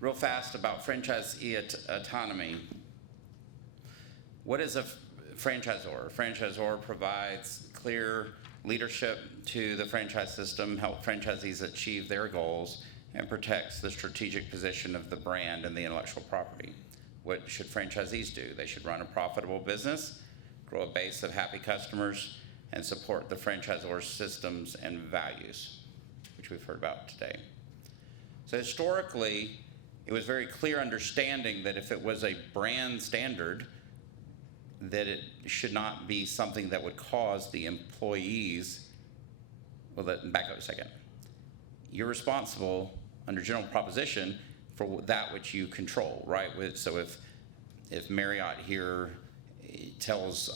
real fast about franchisee autonomy. What is a franchisor? A franchisor provides clear leadership to the franchise system, help franchisees achieve their goals, and protects the strategic position of the brand and the intellectual property. What should franchisees do? They should run a profitable business, grow a base of happy customers, and support the franchisor's systems and values, which we've heard about today. So historically, it was very clear understanding that if it was a brand standard, that it should not be something that would cause the employees, well, back up a second. You're responsible under general proposition for that which you control, right? So if Marriott here tells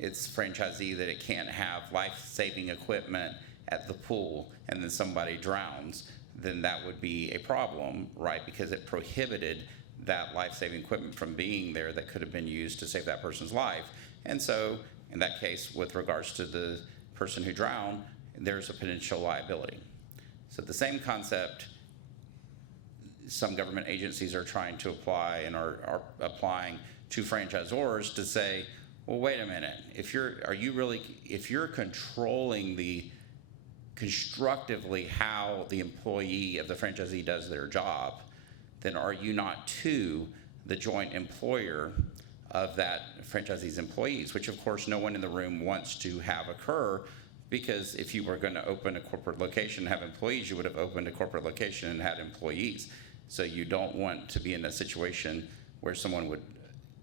its franchisee that it can't have life-saving equipment at the pool and then somebody drowns, then that would be a problem, right? Because it prohibited that life-saving equipment from being there that could have been used to save that person's life. And so in that case, with regards to the person who drowned, there's a potential liability. So the same concept some government agencies are trying to apply and are applying to franchisors to say, well, wait a minute, if you're controlling constructively how the employee of the franchisee does their job, then are you not too the joint employer of that franchisee's employees, which of course no one in the room wants to have occur, because if you were going to open a corporate location and have employees, you would have opened a corporate location and had employees. So you don't want to be in a situation where someone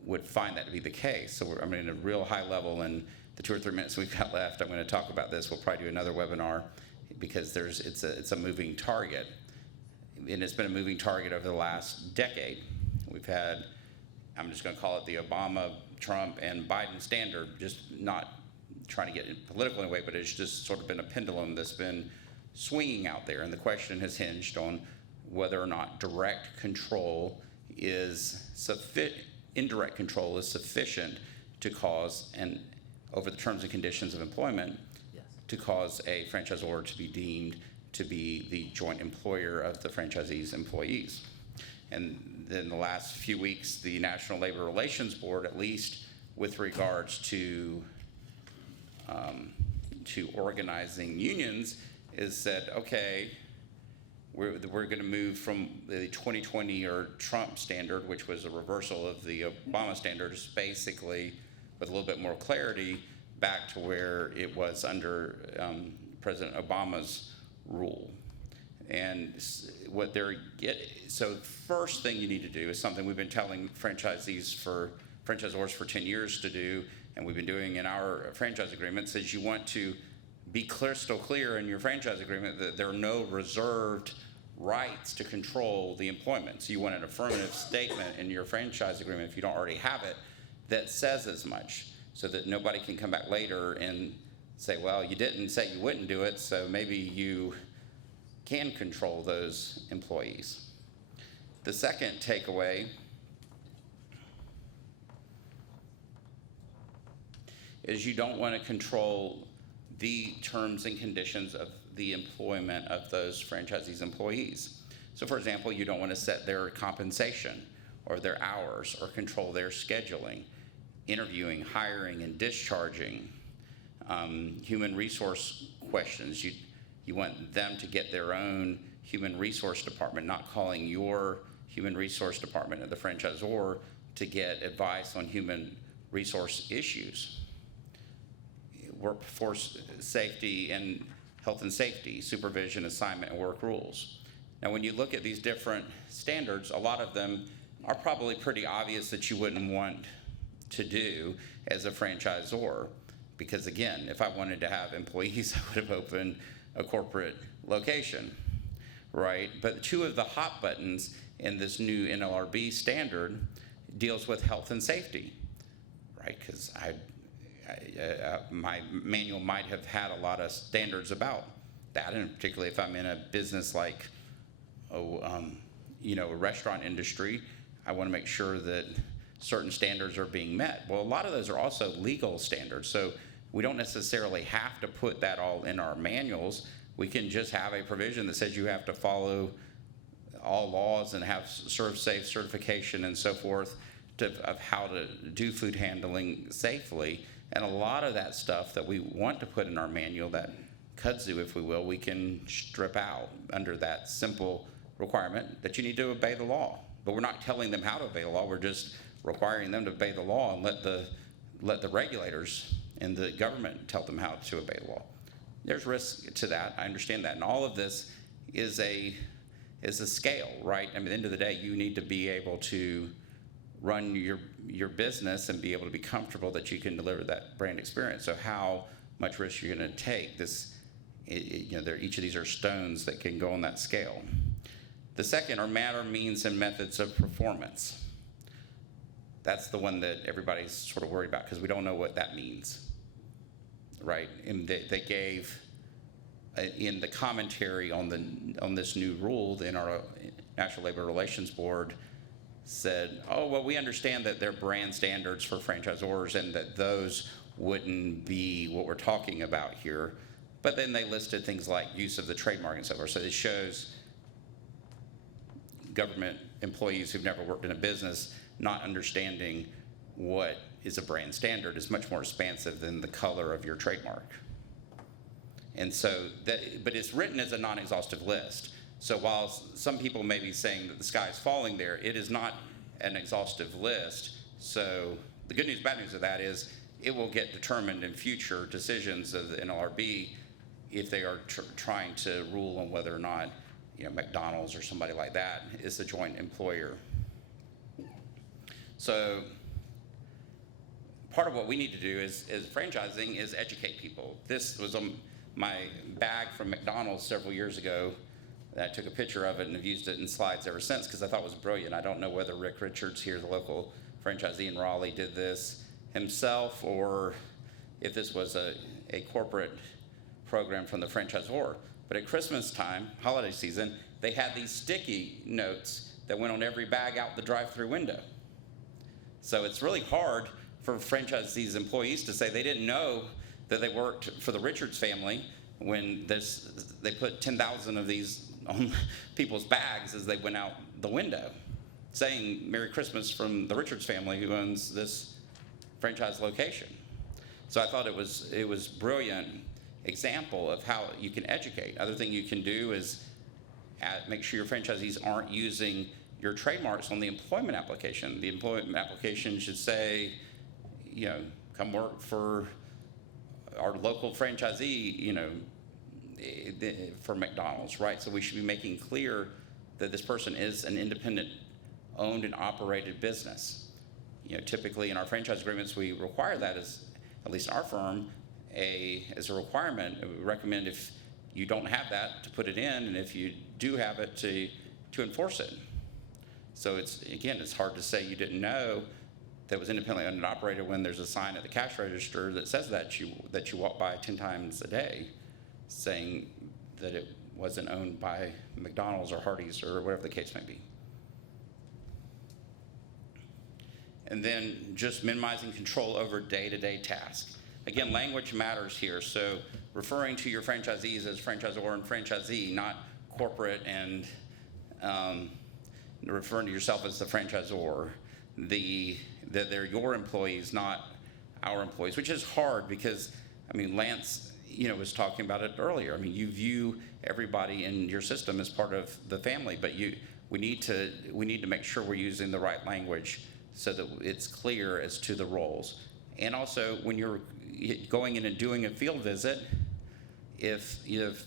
would find that to be the case. So I mean, at a real high level, in the 2 or 3 minutes we've got left, I'm going to talk about this. We'll probably do another webinar because it's a moving target. And it's been a moving target over the last decade. We've had, I'm just going to call it the Obama, Trump, and Biden standard, just not trying to get political in a way, but it's just sort of been a pendulum that's been swinging out there. And the question has hinged on whether or not direct control is indirect control is sufficient to cause, and over the terms and conditions of employment, yes, to cause a franchisor to be deemed to be the joint employer of the franchisee's employees. And then the last few weeks, the National Labor Relations Board, at least with regards to organizing unions, is said, okay, we're going to move from the 2020 or Trump standard, which was a reversal of the Obama standards, basically with a little bit more clarity, back to where it was under President Obama's rule. And what they're so first thing you need to do is something we've been telling franchisors for 10 years to do, and we've been doing in our franchise agreements, is you want to be crystal clear in your franchise agreement that there are no reserved rights to control the employment. So you want an affirmative statement in your franchise agreement, if you don't already have it, that says as much, so that nobody can come back later and say, well, you didn't say you wouldn't do it, so maybe you can control those employees. The second takeaway is you don't want to control the terms and conditions of the employment of those franchisees' employees. So for example, you don't want to set their compensation or their hours or control their scheduling, interviewing, hiring, and discharging, human resource questions. You want them to get their own human resource department, not calling your human resource department of the franchisor to get advice on human resource issues. Workforce safety and health and safety, supervision, assignment, and work rules. Now, when you look at these different standards, a lot of them are probably pretty obvious that you wouldn't want to do as a franchisor, because again, if I wanted to have employees, I would have opened a corporate location, right? But 2 of the hot buttons in this new NLRB standard deals with health and safety, right? Because my manual might have had a lot of standards about that, and particularly if I'm in a business like, a restaurant industry, I want to make sure that certain standards are being met. Well, a lot of those are also legal standards, so we don't necessarily have to put that all in our manuals. We can just have a provision that says you have to follow all laws and have ServSafe certification and so forth of how to do food handling safely. And a lot of that stuff that we want to put in our manual, that kudzu, if we will, we can strip out under that simple requirement that you need to obey the law. But we're not telling them how to obey the law. We're just requiring them to obey the law and let the regulators and the government tell them how to obey the law. There's risk to that. I understand that. And all of this is a scale, right? I mean, at the end of the day, you need to be able to run your business and be able to be comfortable that you can deliver that brand experience. So how much risk you're going to take? Each of these are stones that can go on that scale. The second are matter, means, and methods of performance. That's the one that everybody's sort of worried about because we don't know what that means, right? And they gave in the commentary on this new rule in our National Labor Relations Board said, oh, well, we understand that they're brand standards for franchisors and that those wouldn't be what we're talking about here. But then they listed things like use of the trademark and so forth. So it shows government employees who've never worked in a business not understanding what is a brand standard is much more expansive than the color of your trademark. And so, but it's written as a non-exhaustive list. So while some people may be saying that the sky is falling there, it is not an exhaustive list. So the good news, bad news of that is it will get determined in future decisions of the NLRB if they are trying to rule on whether or not McDonald's or somebody like that is the joint employer. So part of what we need to do is franchising is educate people. This was my bag from McDonald's several years ago. I took a picture of it and have used it in slides ever since because I thought it was brilliant. I don't know whether Rick Richards here, the local franchisee in Raleigh, did this himself or if this was a corporate program from the franchisor. But at Christmas time, holiday season, they had these sticky notes that went on every bag out the drive-through window. So it's really hard for franchisees' employees to say they didn't know that they worked for the Richards family when they put 10,000 of these on people's bags as they went out the window, saying Merry Christmas from the Richards family who owns this franchise location. So I thought it was brilliant example of how you can educate. Other thing you can do is make sure your franchisees aren't using your trademarks on the employment application. The employment application should say, come work for our local franchisee, for McDonald's, right? So we should be making clear that this person is an independent owned and operated business. Typically in our franchise agreements, we require that as, at least in our firm, as a requirement. We recommend if you don't have that to put it in, and if you do have it to enforce it. So it's hard to say you didn't know that was independently owned and operated when there's a sign at the cash register that says that you walk by 10 times a day saying that it wasn't owned by McDonald's or Hardee's or whatever the case may be. And then just minimizing control over day-to-day tasks. Again, language matters here. So referring to your franchisees as franchisor and franchisee, not corporate, and referring to yourself as the franchisor. That they're your employees, not our employees, which is hard because, Lance, was talking about it earlier. You view everybody in your system as part of the family, but we need to make sure we're using the right language so that it's clear as to the roles. And also, when you're going in and doing a field visit, if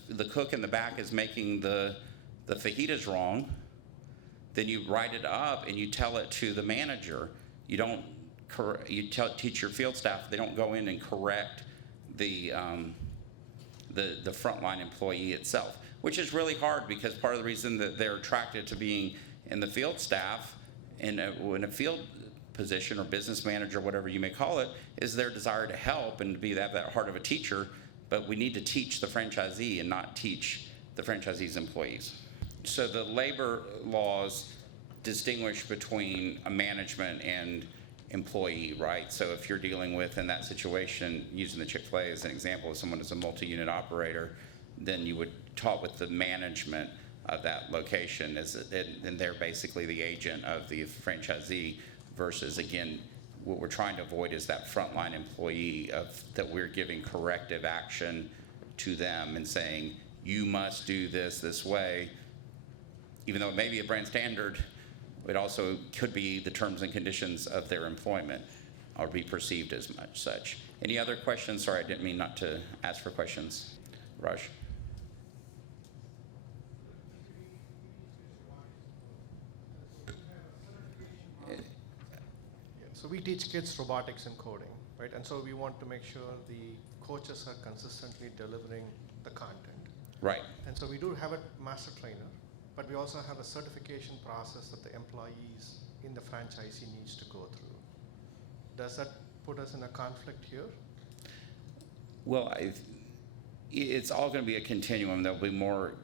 the cook in the back is making the fajitas wrong, then you write it up and you tell it to the manager. You don't teach your field staff. They don't go in and correct the frontline employee itself, which is really hard because part of the reason that they're attracted to being in the field staff in a field position or business manager, whatever you may call it, is their desire to help and to have that heart of a teacher. But we need to teach the franchisee and not teach the franchisee's employees. So the labor laws distinguish between a management and employee, right? So if you're dealing with, in that situation, using the Chick-fil-A as an example, if someone is a multi-unit operator, then you would talk with the management of that location, and they're basically the agent of the franchisee, versus, again, what we're trying to avoid is that frontline employee that we're giving corrective action to them and saying, you must do this way, even though it may be a brand standard. It also could be the terms and conditions of their employment, or be perceived as such. Any other questions? Sorry, I didn't mean not to ask for questions. Raj? So we teach kids robotics and coding, right? And so we want to make sure the coaches are consistently delivering the content. Right. And so we do have a master trainer, but we also have a certification process that the employees in the franchisee needs to go through. Does that put us in a conflict here? Well, it's all going to be a continuum. There'll be more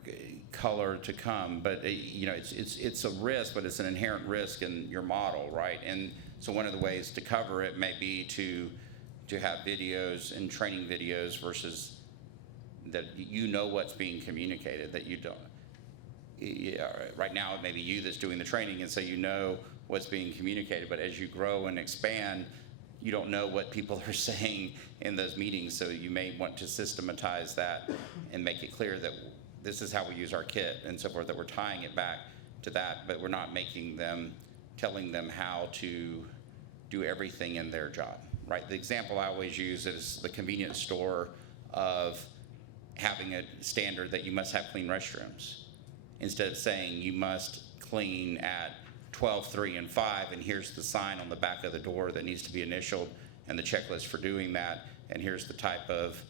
color to come, but it's a risk, but it's an inherent risk in your model, right? And so one of the ways to cover it may be to have videos and training videos, versus that you know what's being communicated, that you don't. Right now it may be you that's doing the training, and so you know what's being communicated, but as you grow and expand, you don't know what people are saying in those meetings, so you may want to systematize that and make it clear that this is how we use our kit and so forth, that we're tying it back to that, but we're not telling them how to do everything in their job, right? The example I always use is the convenience store of having a standard that you must have clean restrooms, instead of saying you must clean at 12, 3, and 5, and here's the sign on the back of the door that needs to be initialed and the checklist for doing that, and here's the type of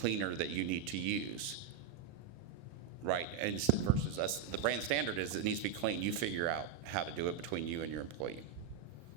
cleaner that you need to use, right? And versus us, the brand standard is it needs to be clean. You figure out how to do it between you and your employee.